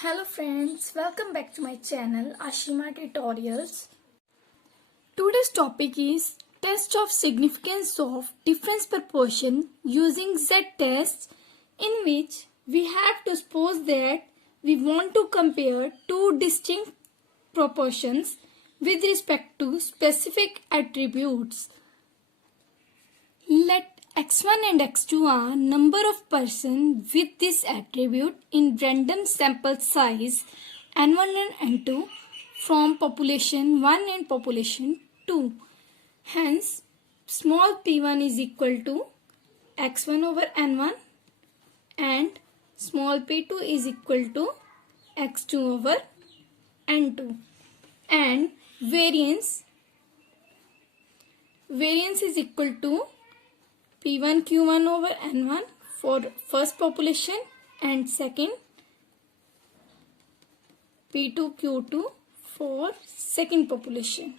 Hello friends, welcome back to my channel Ashima Tutorials. Today's topic is test of significance of difference proportion using z-test, in which we have to suppose that we want to compare two distinct proportions with respect to specific attributes. Let x1 and x2 are number of persons with this attribute in random sample size n1 and n2 from population 1 and population 2. Hence, small p1 is equal to x1 over n1 and small p2 is equal to x2 over n2. And variance is equal to P1 Q1 over N1 for first population and second P2 Q2 for second population.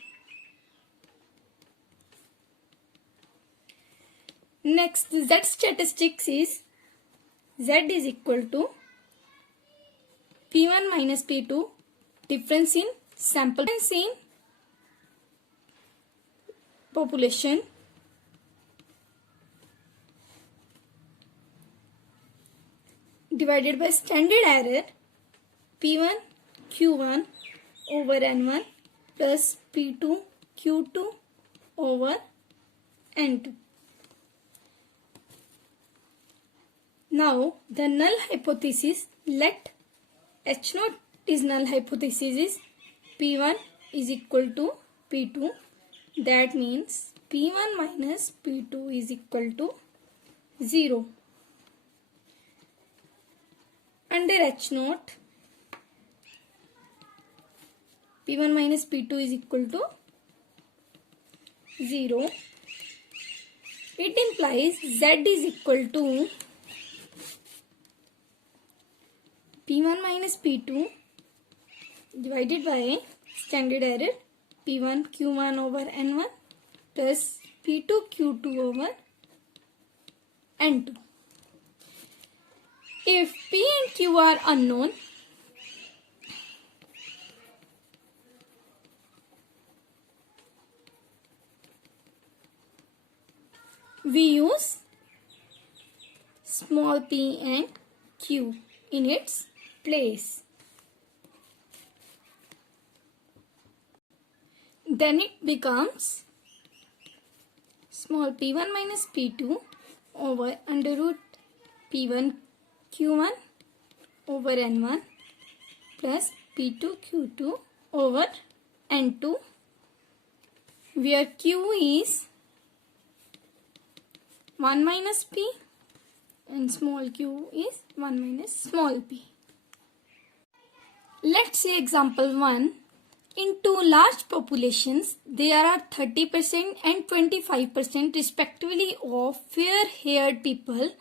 Next, the Z statistics is Z is equal to P1 minus P2 difference in sample in population divided by standard error P1 Q1 over N1 plus P2 Q2 over N2. Now the null hypothesis, let H0 is null hypothesis is P1 is equal to P2. That means P1 minus P2 is equal to 0. Under H0, P1 minus P2 is equal to 0. It implies Z is equal to P1 minus P2 divided by standard error P1 Q1 over N1 plus P2 Q2 over N2. If P and Q are unknown, we use small p and q in its place. Then it becomes small p1 minus p2 over under root p1 Q1 over N1 plus P2 Q2 over N2, where Q is 1 minus P and small q is 1 minus small p. Let's say example 1. In two large populations, there are 30% and 25% respectively of fair-haired people.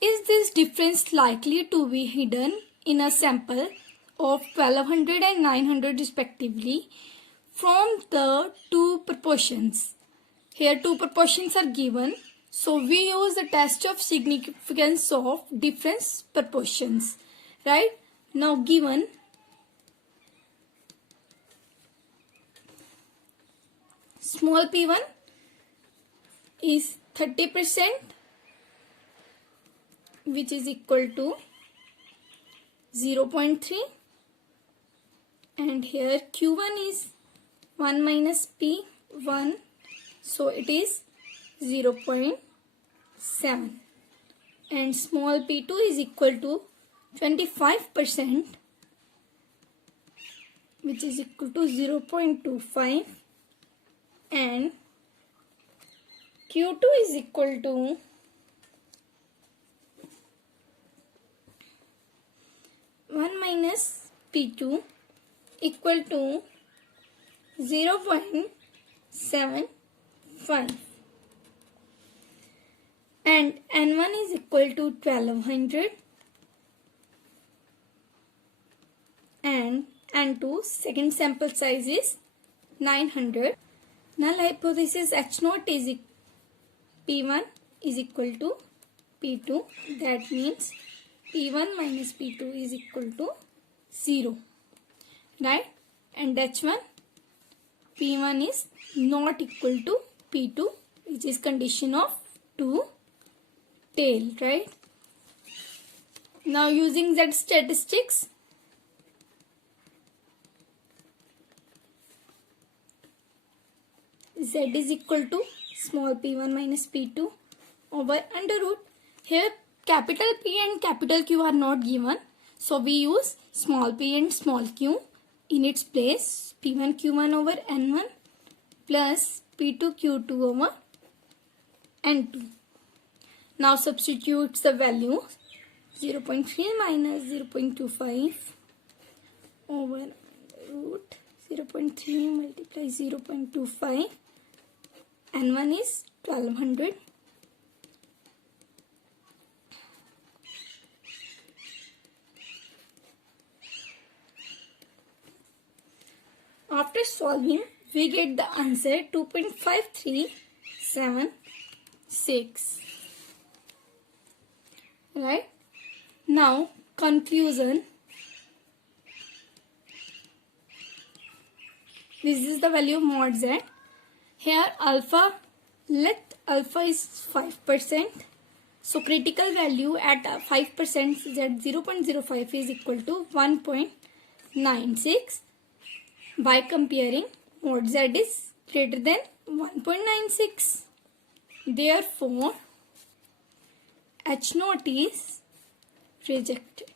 Is this difference likely to be hidden in a sample of 1200 and 900 respectively from the two proportions? Here two proportions are given. So we use the test of significance of difference proportions. Right? Now given small p1 is 30%, which is equal to 0.3, and here q1 is 1 minus p1, so it is 0.7, and small p2 is equal to 25%, which is equal to 0.25, and q2 is equal to 1 minus P2 equal to 0.75, and N1 is equal to 1200 and N2 second sample size is 900. Null hypothesis H0 is P1 is equal to P2. That means P1 minus P2 is equal to 0, right? And H1, P1 is not equal to P2, which is condition of 2 tail, right? Now using Z statistics, Z is equal to small p1 minus p2 over under root. Here capital P and capital Q are not given, so we use small p and small q in its place. P1 Q1 over N1 plus P2 Q2 over N2. Now substitute the value 0.3 minus 0.25 over root 0.3 multiply 0.25. N1 is 1200. After solving, we get the answer 2.5376. Right? Now, conclusion. This is the value of mod Z. Here alpha, let alpha is 5%. So critical value at 5% Z 0.05 is equal to 1.96. By comparing, mod Z is greater than 1.96. Therefore, H0 is rejected.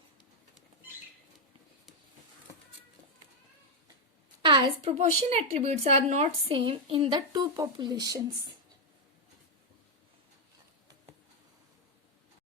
As proportion attributes are not same in the two populations.